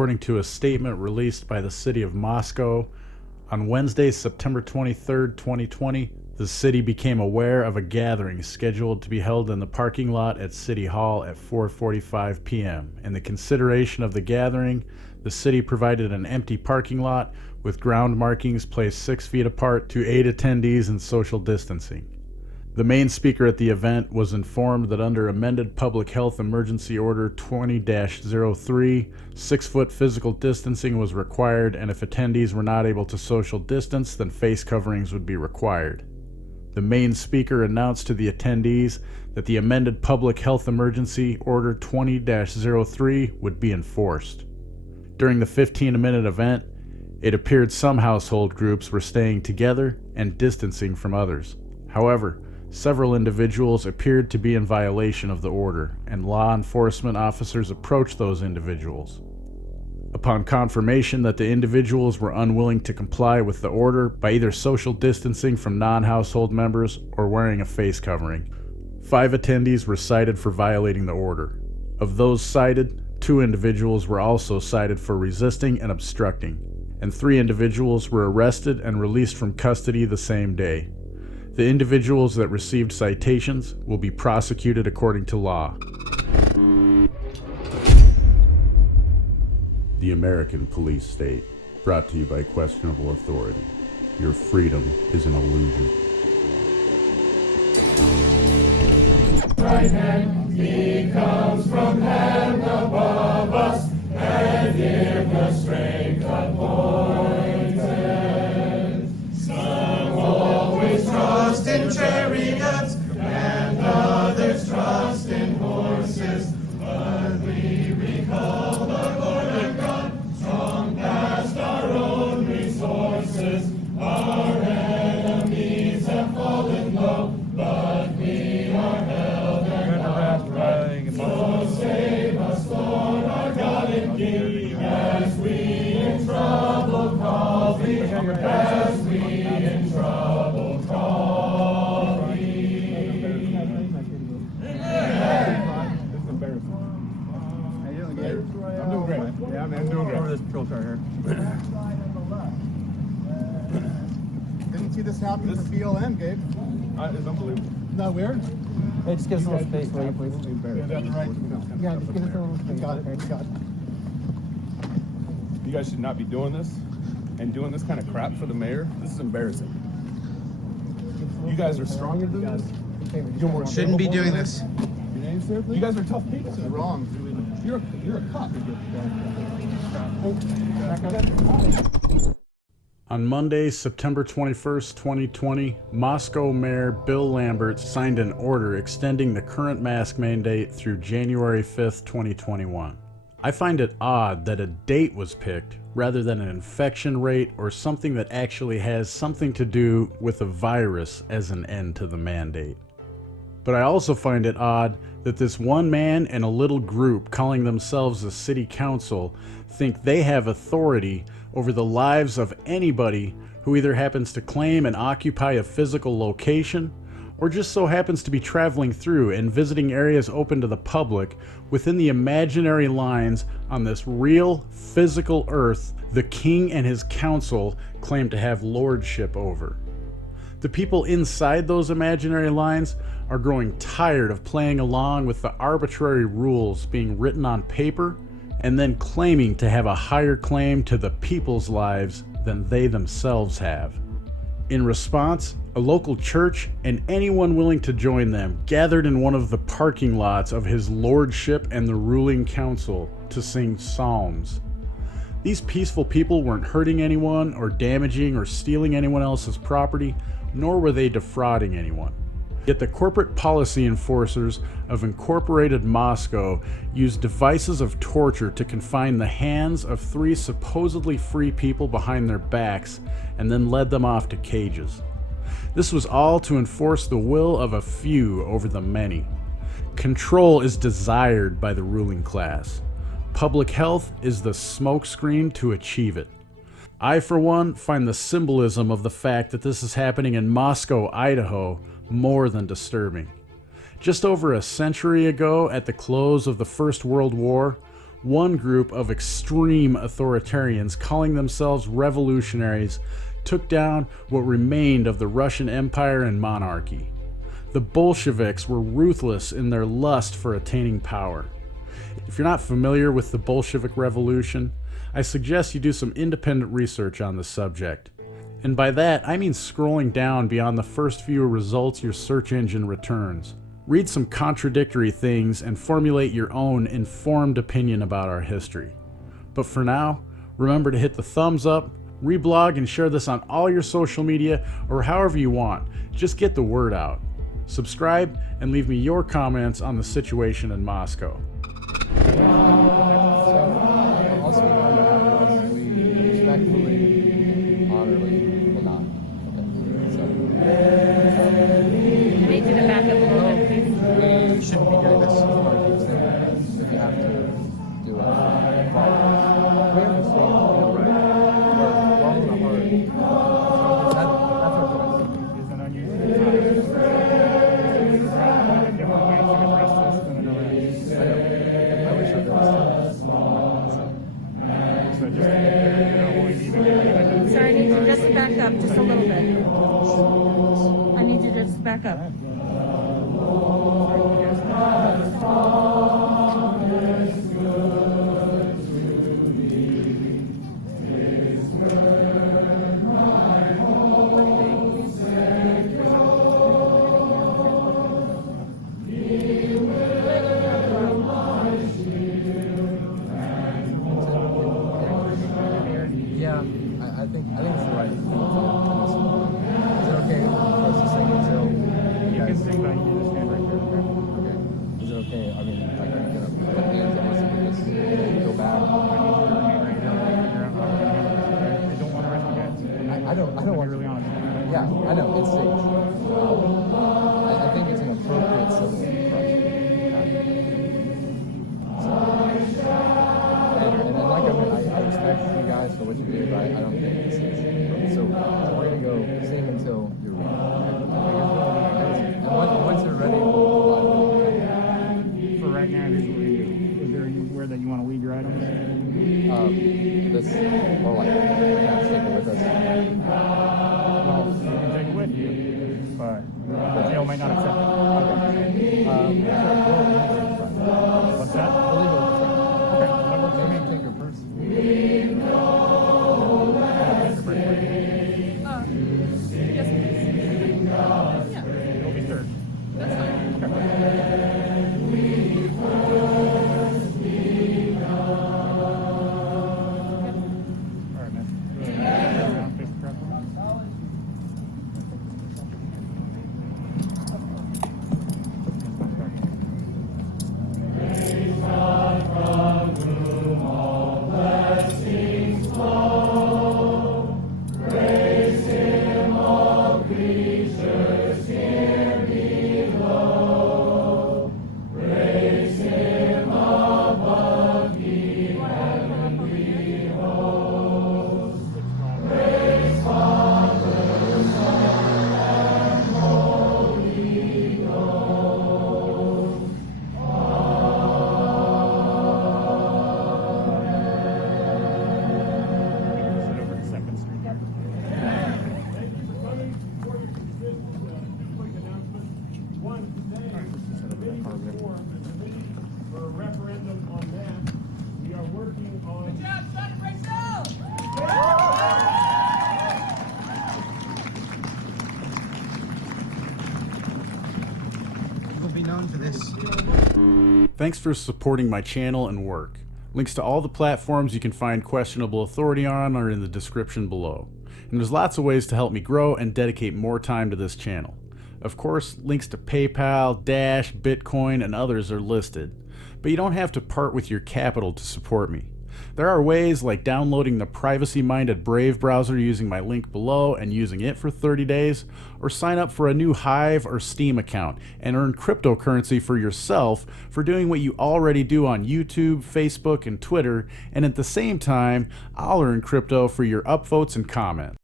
according to a statement released by the city of Moscow. On Wednesday, September 23, 2020, the city became aware of a gathering scheduled to be held in the parking lot at City Hall at 4:45 p.m. In the consideration of the gathering, the city provided an empty parking lot with ground markings placed 6 feet apart to aid attendees in social distancing. The main speaker at the event was informed that under amended Public Health Emergency Order 20-03, 6-foot physical distancing was required, and if attendees were not able to social distance, then face coverings would be required. The main speaker announced to the attendees that the amended Public Health Emergency Order 20-03 would be enforced. During the 15-minute event, it appeared some household groups were staying together and distancing from others. However, several individuals appeared to be in violation of the order, and law enforcement officers approached those individuals. Upon confirmation that the individuals were unwilling to comply with the order by either social distancing from non-household members or wearing a face covering, 5 attendees were cited for violating the order. Of those cited, 2 individuals were also cited for resisting and obstructing, and 3 individuals were arrested and released from custody the same day. The individuals that received citations will be prosecuted according to law. The American Police State, brought to you by questionable authority. Your freedom is an illusion. Right hand, he comes from heaven above us, and in the strength appointed. Some always trust in chariots, and others trust in horses, but we recall the Lord and God, strong past our own resources. Our enemies have fallen low, but we are held and upright. So save us, Lord, our God and King, as we in trouble call thee, as we in trouble call thee. I'm doing great. Yeah, man, I'm doing great. Over this patrol car here. Didn't see this happen for BLM, Gabe. It's unbelievable. Isn't that weird? Hey, just give us a little space, will you, please? Yeah, that's right. Yeah, just give us a little space. Got it. Got it. You guys should not be doing this and doing this kind of crap for the mayor. This is embarrassing. You guys are stronger than this. You're more Shouldn't be doing this. Your name, sir, please? You guys are tough people. This is wrong. You're a cop. On Monday, September 21st, 2020, Moscow Mayor Bill Lambert signed an order extending the current mask mandate through January 5th, 2021. I find it odd that a date was picked rather than an infection rate or something that actually has something to do with a virus as an end to the mandate. But I also find it odd that this one man and a little group calling themselves the city council think they have authority over the lives of anybody who either happens to claim and occupy a physical location or just so happens to be traveling through and visiting areas open to the public within the imaginary lines on this real physical earth the king and his council claim to have lordship over. The people inside those imaginary lines are growing tired of playing along with the arbitrary rules being written on paper and then claiming to have a higher claim to the people's lives than they themselves have. In response, a local church and anyone willing to join them gathered in one of the parking lots of his lordship and the ruling council to sing psalms. These peaceful people weren't hurting anyone or damaging or stealing anyone else's property, nor were they defrauding anyone. Yet the corporate policy enforcers of Incorporated Moscow used devices of torture to confine the hands of 3 supposedly free people behind their backs and then led them off to cages. This was all to enforce the will of a few over the many. Control is desired by the ruling class. Public health is the smokescreen to achieve it. I, for one, find the symbolism of the fact that this is happening in Moscow, Idaho, more than disturbing. Just over a century ago, at the close of the First World War, one group of extreme authoritarians calling themselves revolutionaries took down what remained of the Russian Empire and monarchy. The Bolsheviks were ruthless in their lust for attaining power. If you're not familiar with the Bolshevik Revolution, I suggest you do some independent research on the subject. And by that, I mean scrolling down beyond the first few results your search engine returns. Read some contradictory things and formulate your own informed opinion about our history. But for now, remember to hit the thumbs up, reblog, and share this on all your social media or however you want. Just get the word out. Subscribe and leave me your comments on the situation in Moscow. I'll speak on behalf of us. We respectfully, honorably will not. Okay. I need you to back up a little bit, please. You shouldn't be doing this. If you have to do it, follow. We have to stay on the right. We're on the hard. That's our choice. Is an unusual time. Different ways to address this than another. I wish I could So just to get clear, we need to get Sir, I need you just to back up just a little bit. I need you to just back up. Yeah, I think it's the right thing to do. Is it okay for us to sing until You can sing, but you just stand right there. okay? Is it okay? I mean, like, are you gonna put hands on us and just go back? I don't want to risk you guys. I don't To be want. really honest. Yeah, I know it's safe. I think it's an appropriate civil question. And like I respect you guys for what you did, but I don't think this is appropriate. So we're gonna go sing until you're ready. And once you're ready, we'll For right now, here's what we do. Is there anywhere that you want to leave your items? this or like kind of stick it with us. Well, you can take it with you, but the jail might not accept it. What's that? We'll leave it with us. Okay, that works for me. Take your purse. Yes, please. Yeah, It'll be searched. that's fine. All right, man. Go ahead. Turn around, face the truck. Sit over to Second Street there. One, today, committee reform, the committee for a referendum on that. We are working on. Good job, son, You'll be known for this. Thanks for supporting my channel and work. Links to all the platforms you can find questionable authority on are in the description below. And there's lots of ways to help me grow and dedicate more time to this channel. Of course, links to PayPal, Dash, Bitcoin, and others are listed. But you don't have to part with your capital to support me. There are ways like downloading the privacy-minded Brave browser using my link below and using it for 30 days, or sign up for a new Hive or Steam account and earn cryptocurrency for yourself for doing what you already do on YouTube, Facebook, and Twitter, and at the same time, I'll earn crypto for your upvotes and comments.